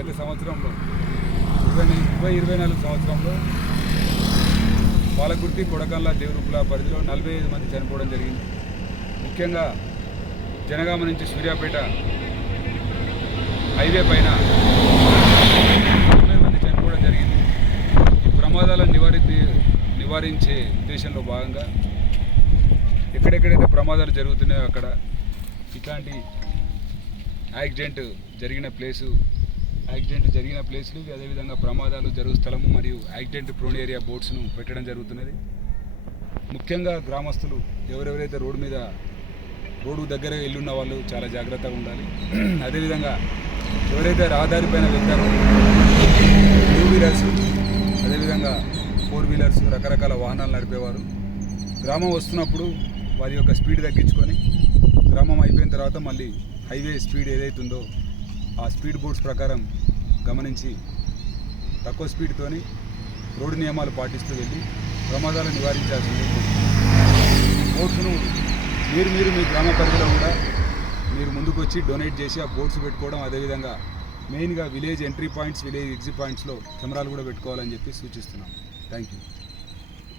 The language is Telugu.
గత సంవత్సరంలో ఇరవై ఇరవై ఇరవై నాలుగు సంవత్సరంలో పాలకుర్తి కొడకల్లా దేవరూపుల పరిధిలో నలభై ఐదు మంది చనిపోవడం జరిగింది. ముఖ్యంగా జనగామ నుంచి సూర్యాపేట హైవే పైన నలభై మంది చనిపోవడం జరిగింది. ఈ ప్రమాదాలను నివారి నివారించే ఉద్దేశంలో భాగంగా ఎక్కడెక్కడైతే ప్రమాదాలు జరుగుతున్నాయో అక్కడ ఇట్లాంటి యాక్సిడెంట్ జరిగిన ప్లేసు యాక్సిడెంట్ జరిగిన ప్లేసులు అదేవిధంగా ప్రమాదాలు జరుగు స్థలము మరియు యాక్సిడెంట్ ప్రోన్ ఏరియా బోర్డ్స్ను పెట్టడం జరుగుతున్నది. ముఖ్యంగా గ్రామస్తులు ఎవరెవరైతే రోడ్డు మీద రోడ్డు దగ్గర ఇల్లున్న వాళ్ళు చాలా జాగ్రత్తగా ఉండాలి. అదేవిధంగా ఎవరైతే రహదారి పైన వెళ్తారో టూ వీలర్స్ అదేవిధంగా ఫోర్ వీలర్స్ రకరకాల వాహనాలు నడిపేవారు. గ్రామం వస్తున్నప్పుడు వారి యొక్క స్పీడ్ తగ్గించుకొని గ్రామం అయిపోయిన తర్వాత మళ్ళీ హైవే స్పీడ్ ఏదైతుందో ఆ స్పీడ్ బోర్డ్స్ ప్రకారం గమనించి తక్కువ స్పీడ్తోని రోడ్డు నియమాలు పాటిస్తూ వెళ్ళి ప్రమాదాలు నివారించాల్సింది. బోట్స్ను మీరు మీరు మీ గ్రామ పరిధిలో కూడా మీరు ముందుకొచ్చి డొనేట్ చేసి ఆ బోట్స్ పెట్టుకోవడం అదేవిధంగా మెయిన్గా village entry points village exit పాయింట్స్లో కెమెరాలు కూడా పెట్టుకోవాలని చెప్పి సూచిస్తున్నాం. Thank you.